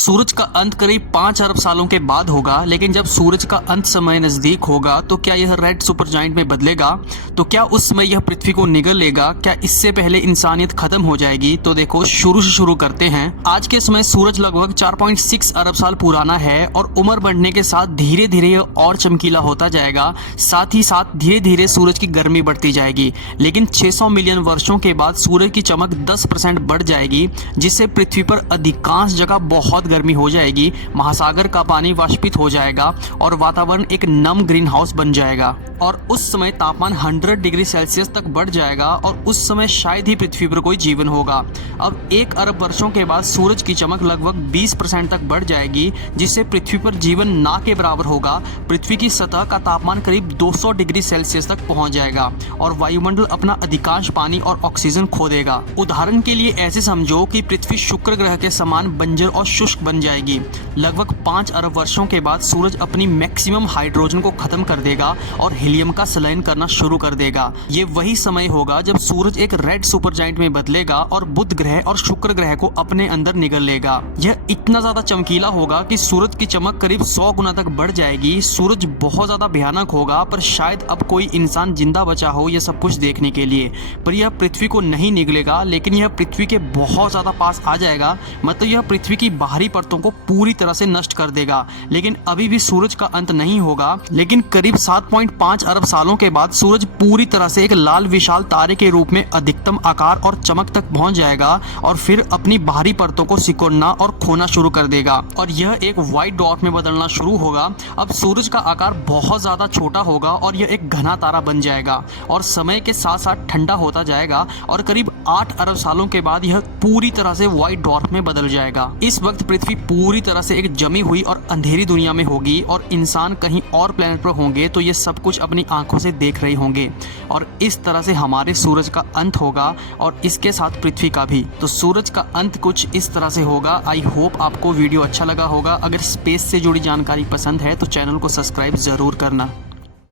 सूरज का अंत करीब 5 अरब सालों के बाद होगा, लेकिन जब सूरज का अंत समय नजदीक होगा तो क्या यह रेड सुपरजाइंट में बदलेगा? तो क्या उस समय यह पृथ्वी को निगल लेगा? क्या इससे पहले इंसानियत खत्म हो जाएगी? तो देखो, शुरू से शुरू करते हैं। आज के समय सूरज लगभग 4.6 अरब साल पुराना है और उम्र बढ़ने के साथ धीरे धीरे यह और चमकीला होता जाएगा। साथ ही साथ धीरे धीरे सूरज की गर्मी बढ़ती जाएगी, लेकिन 600 मिलियन वर्षों के बाद सूरज की चमक 10% बढ़ जाएगी, जिससे पृथ्वी पर अधिकांश जगह बहुत गर्मी हो जाएगी। महासागर का पानी वाष्पित हो जाएगा और वातावरण एक नम ग्रीन हाउस बन जाएगा और उस समय तापमान 100 डिग्री सेल्सियस तक बढ़ जाएगा और उस समय शायद ही पृथ्वी पर कोई जीवन होगा। अब 1 अरब वर्षों के बाद सूरज की चमक लगभग 20% तक बढ़ जाएगी, जिससे पृथ्वी पर जीवन ना के बराबर होगा। पृथ्वी की सतह का तापमान करीब 200 डिग्री सेल्सियस तक पहुंच जाएगा और वायुमंडल अपना अधिकांश पानी और ऑक्सीजन खो देगा। उदाहरण के लिए ऐसे समझो कि पृथ्वी शुक्र ग्रह के समान बंजर और शुष्क बन जाएगी। लगभग 5 अरब वर्षों के बाद सूरज अपनी मैक्सिमम हाइड्रोजन को खत्म कर देगा और हीलियम का संलयन करना शुरू कर देगा। ये वही समय होगा जब सूरज एक रेड सुपरजाइंट में बदलेगा और बुध ग्रह और शुक्र ग्रह को अपने अंदर निगल लेगा। यह इतना ज्यादा चमकीला होगा कि सूरज की चमक करीब 100 गुना तक बढ़ जाएगी। सूरज बहुत ज्यादा भयानक होगा, पर शायद अब कोई इंसान जिंदा बचा हो यह सब कुछ देखने के लिए। पर यह पृथ्वी को नहीं निगलेगा, लेकिन यह पृथ्वी के बहुत ज्यादा पास आ जाएगा। मतलब यह पृथ्वी की बाहरी परतों को पूरी तरह से नष्ट कर देगा। लेकिन अभी भी सूरज का अंत नहीं होगा। लेकिन करीब 7.5 अरब सालों के बाद सूरज पूरी तरह से एक लाल विशाल तारे के रूप में अधिकतम आकार और चमक तक पहुंच जाएगा और फिर अपनी बाहरी परतों को सिकुड़ना और खोना शुरू कर देगा और यह एक व्हाइट डॉट में बदलना शुरू होगा। अब सूरज का आकार बहुत ज्यादा छोटा होगा और यह एक घना तारा बन जाएगा और समय के साथ साथ ठंडा होता जाएगा और करीब 8 अरब सालों के बाद यह पूरी तरह से व्हाइट डॉट में बदल जाएगा। इस वक्त पृथ्वी पूरी तरह से एक जमी हुई और अंधेरी दुनिया में होगी और इंसान कहीं और प्लेनेट पर होंगे तो ये सब कुछ अपनी आंखों से देख रहे होंगे और इस तरह से हमारे सूरज का अंत होगा और इसके साथ पृथ्वी का भी। तो सूरज का अंत कुछ इस तरह से होगा। आई होप आपको वीडियो अच्छा लगा होगा। अगर स्पेस से जुड़ी जानकारी पसंद है तो चैनल को सब्सक्राइब जरूर करना।